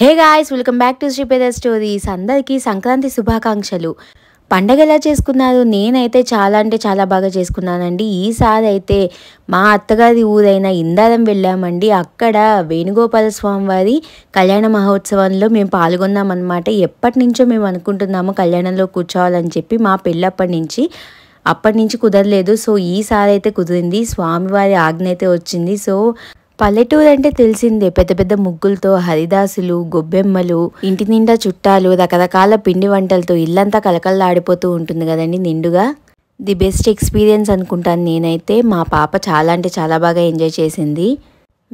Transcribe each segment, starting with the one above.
Hey guys, welcome back to Sripeda stories. అందరికీ సంక్రాంతి శుభాకాంక్షలు. పండగ ఎలా చేసుకున్నారు? నేనైతే చాలా అంటే చాలా బాగా చేసుకున్నానండి. ఈసారి అయితే మా అత్తగారి ఊరైన ఇందారం వెళ్ళామండి. అక్కడ వేణుగోపాల స్వామి వారి కళ్యాణ మహోత్సవంలో మేము పాల్గొన్నామన్నమాట. ఎప్పటి నుంచో మేము అనుకుంటున్నాము కళ్యాణంలో కూర్చోవాలని చెప్పి. మా అప్పటి నుంచి కుదరలేదు. సో ఈసారి అయితే కుదిరింది. స్వామివారి ఆజ్ఞ అయితే వచ్చింది. సో పల్లెటూరు అంటే తెలిసిందే, పెద్ద పెద్ద ముగ్గులతో, హరిదాసులు, గొబ్బెమ్మలు, ఇంటి నిండా చుట్టాలు, రకరకాల పిండి వంటలతో ఇల్లంతా కలకలలాడిపోతూ ఉంటుంది కదండి నిండుగా. ది బెస్ట్ ఎక్స్పీరియన్స్ అనుకుంటాను నేనైతే. మా పాప చాలా అంటే చాలా బాగా ఎంజాయ్ చేసింది.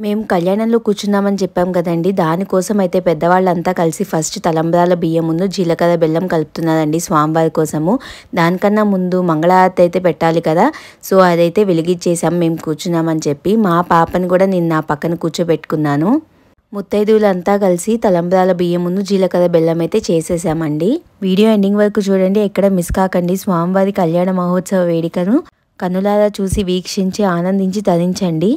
మేము కళ్యాణంలో కూర్చున్నామని చెప్పాం కదండి, దానికోసం అయితే పెద్దవాళ్ళంతా కలిసి ఫస్ట్ తలంబ్రాల బియ్యం ముందు జీలకర్ర బెల్లం కలుపుతున్నారండి స్వామివారి కోసము. దానికన్నా ముందు మంగళహారతి అయితే పెట్టాలి కదా. సో అదైతే వెలిగించేసాం మేము కూర్చున్నామని చెప్పి. మా పాపని కూడా నేను నా పక్కన కూర్చోబెట్టుకున్నాను. ముత్తైదువులంతా కలిసి తలంబ్రాల బియ్యం ముందు జీలకర్ర బెల్లం అయితే చేసేసామండి. వీడియో ఎండింగ్ వరకు చూడండి, ఎక్కడ మిస్ కాకండి. స్వామివారి కళ్యాణ మహోత్సవ వేడుకను కన్నులారా చూసి వీక్షించి ఆనందించి తరించండి.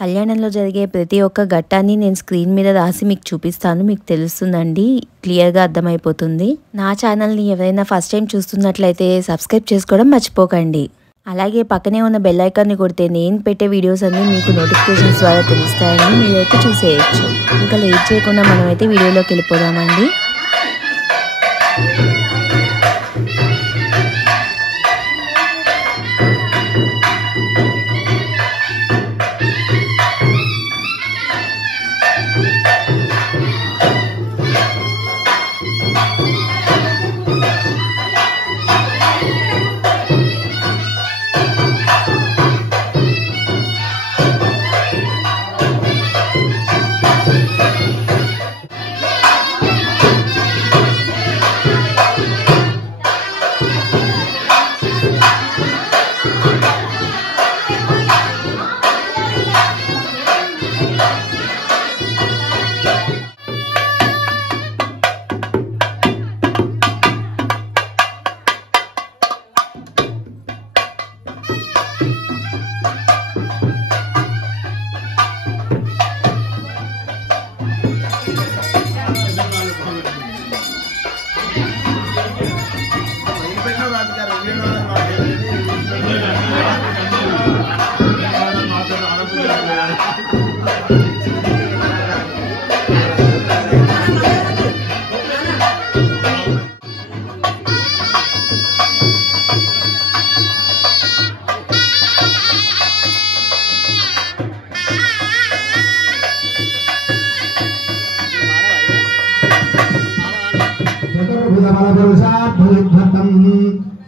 కళ్యాణంలో జరిగే ప్రతి ఒక్క ఘట్టాన్ని నేను స్క్రీన్ మీద రాసి మీకు చూపిస్తాను. మీకు తెలుస్తుందండి, క్లియర్గా అర్థమైపోతుంది. నా ఛానల్ని ఎవరైనా ఫస్ట్ టైం చూస్తున్నట్లయితే సబ్స్క్రైబ్ చేసుకోవడం మర్చిపోకండి. అలాగే పక్కనే ఉన్న బెల్ ఐకాన్ని కొడితే నేను పెట్టే వీడియోస్ అన్నీ మీకు నోటిఫికేషన్స్ ద్వారా తెలుస్తాయని మీరైతే చూసేయచ్చు. ఇంకా లేట్ చేయకుండా మనమైతే వీడియోలోకి వెళ్ళిపోదామండి.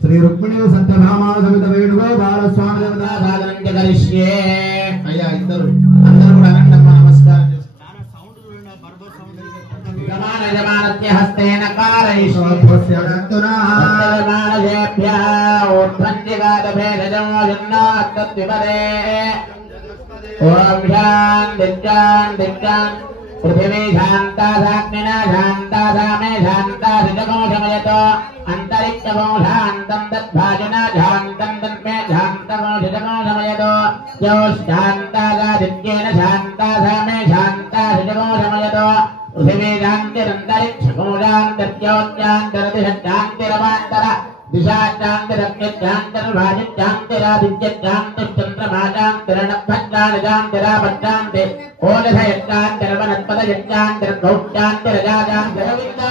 श्री रुक्मिणी सत्यभामा समेत वेणुगोपाल स्वामी देवता साधनं करिष्ये. అయ్యా ఇద్దరు అందరూ కూడా అనంతమ్మ నమస్కారం చేసుకోండి. సౌండ్ చూడండి, బర్బర్ సౌండ్ యమాన యమానస్య హస్తేన కారయిష్యేతునా యమానయేభ్య ఉత్పన్నిగాద భేదజో జన్నాత్తద్విపదే ఓం శాంతిశాంతిశాంతి. पृथिवी शांता साग्निना शांता सामे शांता सिद्धमोषमयतो अंतरिक्षमो शांतं तद्भाजना शांतं तन्मे शांतमो सिद्धमोषमयतो यो शांता सादित्येन शांता सामे शांता सिद्धमोषमयतो पृथिवी शांतिरन्तरिक्षमो शान्तिर्ज्योत्यान्तरदिशान्तिरवान्तर दिशाचान्तिरग्निचान्तिरादित्यचान्तिश्चन्द्रमाचान्तिरणभट्टानिचान्तिराभट्टान्ति ओलधयच्चान्तिरवनत्पदयच्चान्तिरगौचान्तिरजाचान्तिरविन्दा.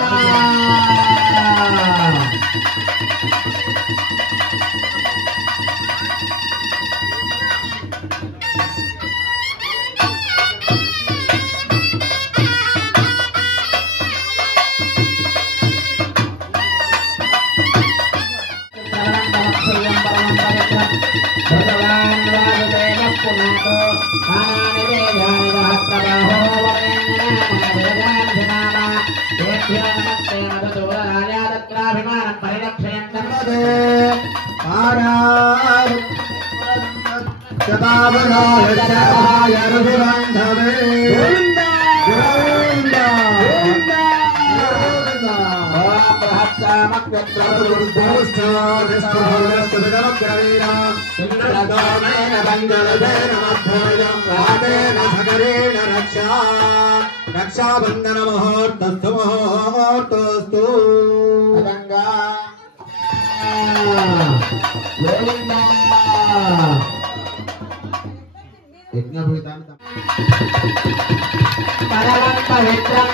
రక్షాబంధన ముహూర్తస్తు ముహూర్తస్తు పరమం పవిత్రం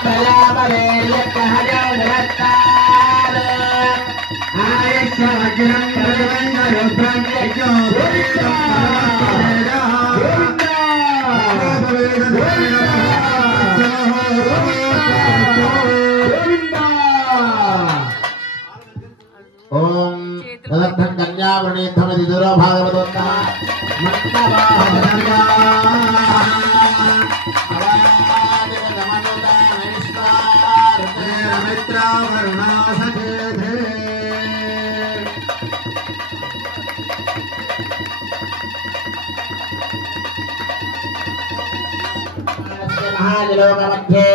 ఓం తదర్థం కన్యావృణీర్థమది దూరో భాగవతోత్తమ महाजलोकमध्ये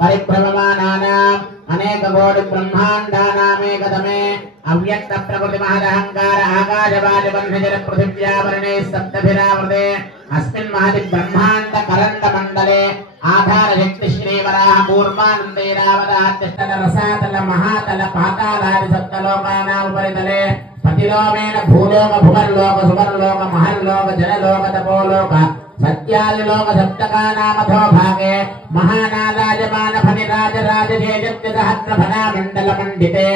परिभ्रममानानाम् अनेककोटि ब्रह्माण्डानामेकतमे अव्यक्त प्रकृति महदहंकार आकाशवादि बन्धजल पृथिव्यावरणे सप्तभिरावृते अस्मिन् महति ब्रह्माण्ड करण्ड मण्डले आधार शक्ति श्रीवराह कूर्मानन्दैरावदात्यष्टल रसातल महातल पातालादि सप्तलोकानाम् उपरितले पतिलोमेन भूलोक भुवर्लोक सुवर्लोक महल्लोक जललोक तपोलोक सत्यालोक सप्तकानामथो भागे महानादायमान फणिराज राजधेयत्य सहस्र फना मंडल मंडिते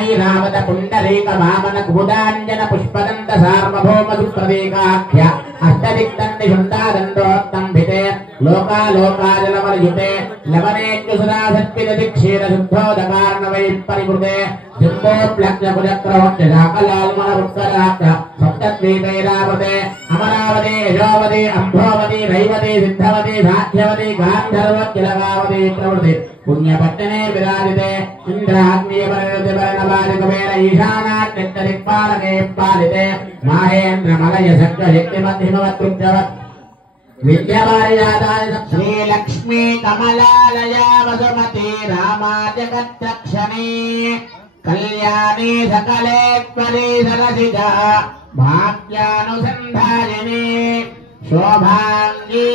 ऐरावत पुंडरीक वामन कुडांजन पुष्पदंत सार्वभौम सुप्रदीकाख्य अष्टदिक्दंडि शुण्डादण्डोत्तम्भिते लोकालोकाजलवलयुते लवनेत्युसुरासत्पिदधिक्षीर शुद्धोदकार्णवैः परिवृते जिम्बोप्लक्ष्यकुजक्रवक्ष्य शाकलाल्मनवृत्कराक्ष सप्तद्वीपैरावृते अमरावती यशोवती अम्भोवती रैवती सिद्धवती साध्यवती गान्धर्वकिलगावती प्रवृति पुण्यपट्टने विराजिते इन्द्राग्नियपरिणतिवर्णबालिकमेन ईशानाट्यदिक्पालके पालिते माहेन्द्रमलय शक्तिमध्यमवत्कृत्यवत् विद्यावारिजाताय श्रीलक्ष्मी कमलालया वसुमती रामाजगत्रक्षणे कल्याणी सकलेश्वरी सरसिजा भाग्यानुसन्धायिनी शोभांगी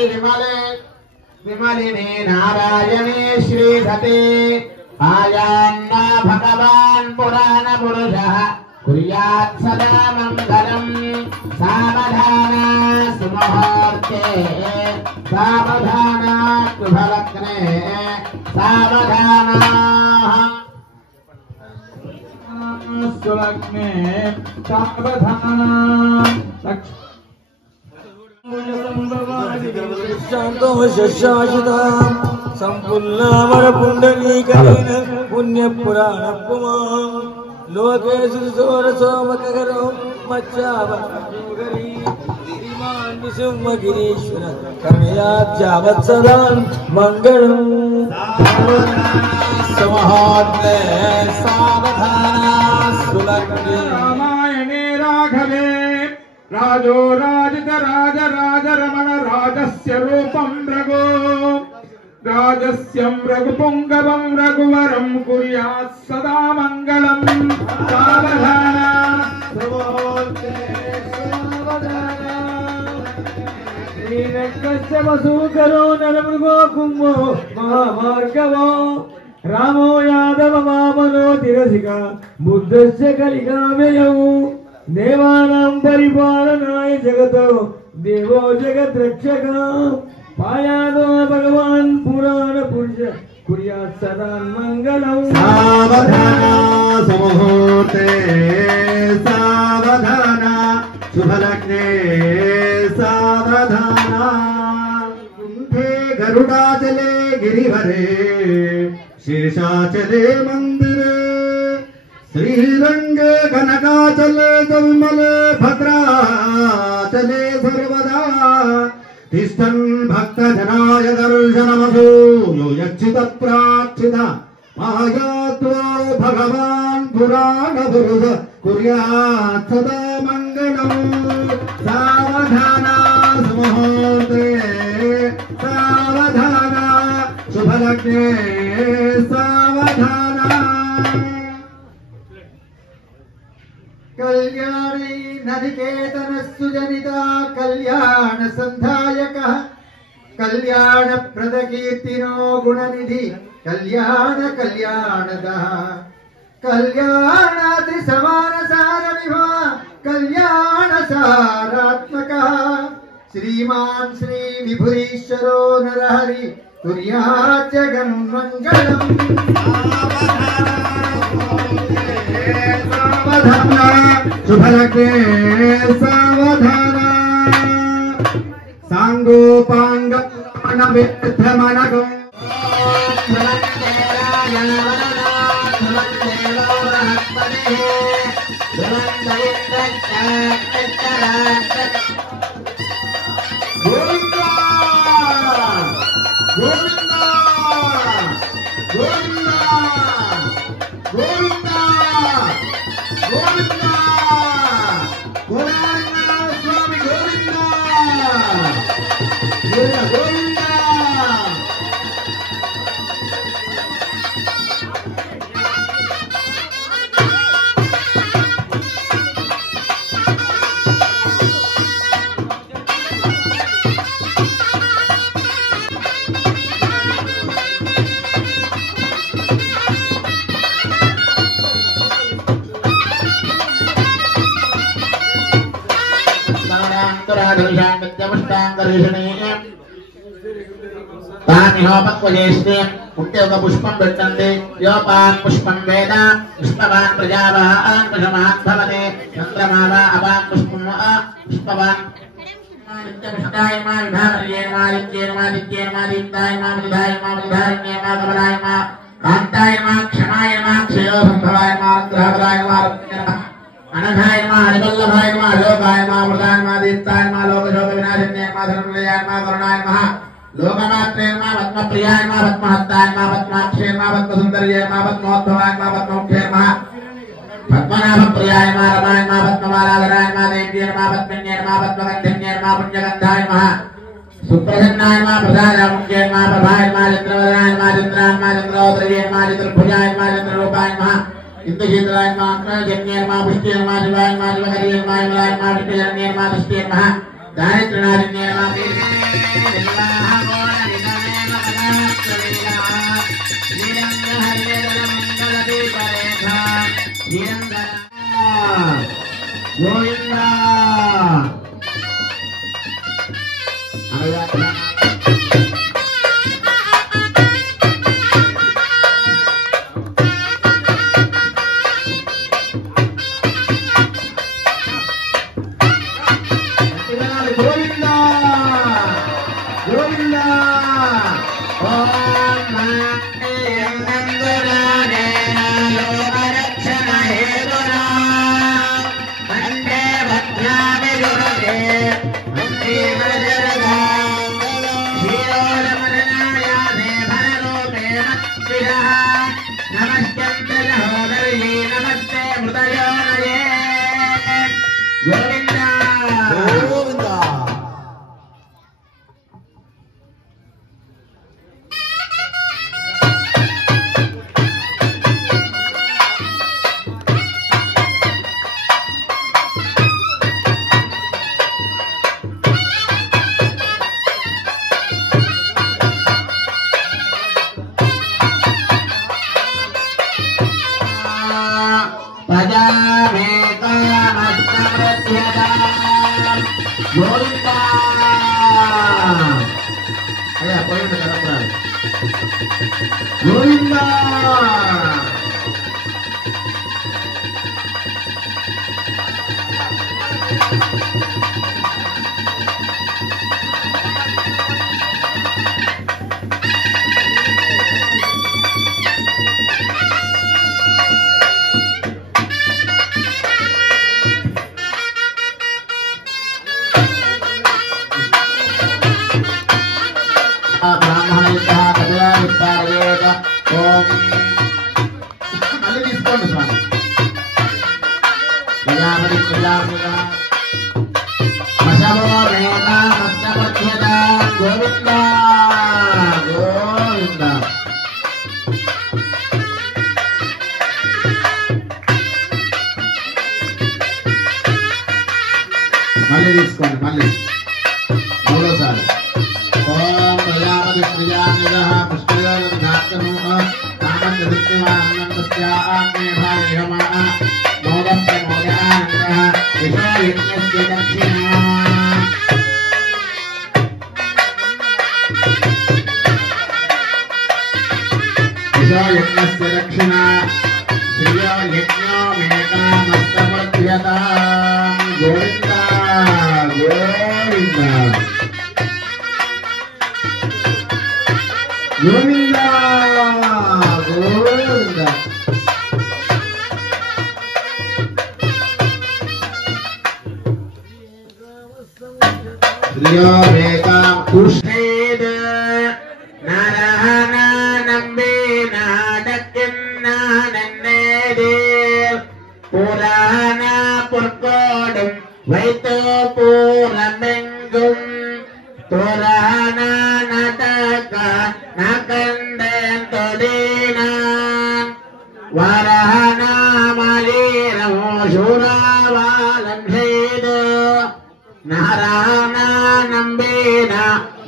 विमलिनी नारायणी श्रीधते आयान्ना भगवान् पुराण पुरुषः कुर्यात् सदा मङ्गलम् सावधाना सुमुहूर्ते सावधाना शुभलग्ने सावधाना सुलग्ने सावधाना संपूर्णावर पुंडलीकरेण पुण्यपुराण पुमान् लोकेषु सोरसोमकरो मच्चावरी श्रीमान् निशुम्भगिरीश्वर कमयाध्यावत्सदान् मङ्गलम् समहात्मे सावधाना सुलग्ने रामायणे राघवे राजो राजित राज राज रमण राजस्य रूपं रघु राजस्यं रघुपुङ्गवं रघुवरं कुर्यात् सदा मङ्गलम् सावधाना श्रीरङ्गस्य वसूकरो नरमृगो कुम्भो महामार्गवो रामो यादव वामनो तिरसिका बुद्धस्य कलिकाव्ययौ देवानां परिपालनाय जगतो देवो जगद्रक्षका पायादो भगवान् पुराण पुरुष कुर्यात् सदा मङ्गलम् सावधाना सुमुहूर्ते सावधाना शुभलग्ने सावधाना कुण्ठे गरुडाचले गिरिवरे शीर्षाचले मन्दिरे श्रीरंगे कनकाचले विमले भद्राचले सर्वदा तिष्ठन् भक्तजनाय दर्शनमसो यो यच्चितप्रार्थित मायात्वा भगवान् पुराणपुरुष कुर्यात् सदा मङ्गलम् सावधाना सुमुहूर्ते सावधाना शुभलग्ने सावधाना कल्याणै नदिकेतनस्तु जनिता कल्याण संधायकः कल्याण प्रदकीर्तिनो गुणनिधि कल्याण कल्याणदः कल्याणाद्रि समान सार विभव कल्याण सारात्मकः श्रीमान श्री विभुरीश्वरो नरहरि तुर्यात् जगन्मङ्गलम् सावधाना शुभलग्ने सावधाना सांगोपांग मनवेद्धमनगो गोविंदा गोविंदा गोविंदा गोविंदा गोविंदा गोविंदा स्वामी गोविंदा गोविंदा पुष्पं दत्तन्ते योपान् पुष्पं वेद पुष्पवान् प्रजावान् प्रथमान् भवते चन्द्रमा अवान् पुष्पं पुष्पवान् नित्यपुष्टाय मा विभावर्ये मा नित्येन मा नित्येन मा दीप्ताय मा विधाय मा विधारण्ये मा कमलाय मा कान्ताय मा क्षमाय मा क्षयो संभवाय मा ग्रहवराय मा अनघाय मा हरिवल्लभाय मा लोकाय मा अमृताय मा दीप्ताय मा लोकशोक विनाशिन्ये मा धर्मनिलयाय मा करुणाय मा लोकमात्रेण मा पद्मप्रियाय मा पद्महस्ताय मा पद्माक्षेण मा पद्मसुन्दर्याय मा पद्मोद्भवाय मा पद्ममुख्याय मा पद्मनाभप्रियाय मा रमाय मा पद्ममालाधराय मा देव्याय मा पद्मन्याय मा पद्मगन्धन्याय मा पुण्यगन्धाय मा सुप्रसन्नाय मा प्रसादामुख्याय मा प्रभाय मा चन्द्रवदनाय मा चन्द्राय मा चन्द्रोदर्याय मा चन्द्रभुजाय मा चन्द्ररूपाय मा इंद्रजीन्द्राय मा अग्रजन्याय मा पुष्टियाय मा शिवाय मा शिवहरियाय मा विमलाय मा विष्णुजन्याय मा दृष्ट्याय मा दारिद्र्यनारिण्याय मा गोविंदा మళ్ళీ తీసుకోండి మళ్ళీ మూడోసారి ఓం ప్రజాపతి ప్రియానిదః పుష్పయోగధాత్తము కామంతదిత్యమానందస్యాగ్నే భాగమా మోదం ప్రమోదానందః విషయజ్ఞస్య దక్షిణా విషయజ్ఞస్య దక్షిణా శ్రియో యజ్ఞో మేకామస్తమర్ధ్యతాం గోవింద గోవింద గోవింద గోవింద శ్రియో మేకాం కుష్ఠేద పురాణ పుర్కోడం వైతో పూరమెంగుం పురాణ నాటక నాకందం తొడినా వరహన మలీరమో శూరావాలం చేదు నారాయణ నంబేన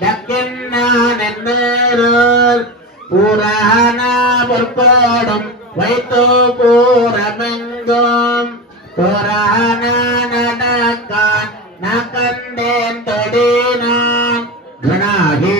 దక్కిన్న నెందరు పురాణ పుర్కోడం వైతో పూరమెంగుం పురాణ నాటక నాకందం తొడినా గణాహి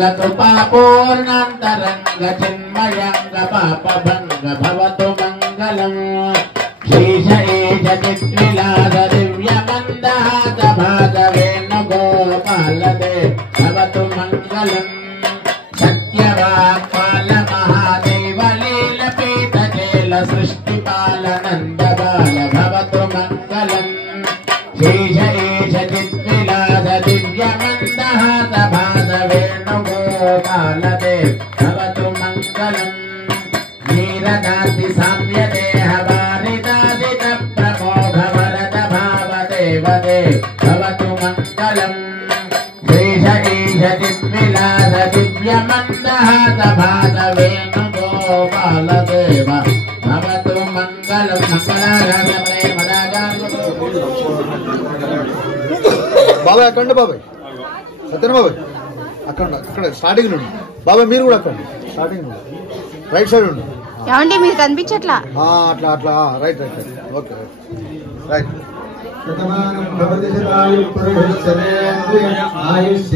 गतु पापूर्णान्तरङ्ग चिन्मयङ्ग पापभङ्ग भवतु मङ्गलम् शेष एष चिद्विलास दिव्यमन्दहास भागवेणुगोपालदे भवतु मङ्गलम् सत्यवाक्पाल महादेव लीलपीठचेल सृष्टिपाल नन्दबाल भवतु मङ्गलम् शेष एष चिद्विलास दिव्यमन्दहास भागवेणुगोपालदे भवतु मङ्गलम् नीरदाति साम्यदेह वारिदादित प्रमोघ वरद भावदेवदे भवतु मङ्गलम् शेष ईश दिव्यलास दिव्यमन्दहास भागवेणुगोपालदेव भवतु मङ्गलम् मंगलाराधने బాబాయ్ అక్కడ బాబాయ్ సత్యన బాబాయ్ అక్కడ స్టార్టింగ్ నుండి బాబాయ్ మీరు కూడా అక్కడ స్టార్టింగ్ నుండి రైట్ సైడ్ ఉండి ఏమండి మీరు కనిపించట్లా అట్లా అట్లా రైట్ రైట్ ఓకే రైట్ ఆయుష్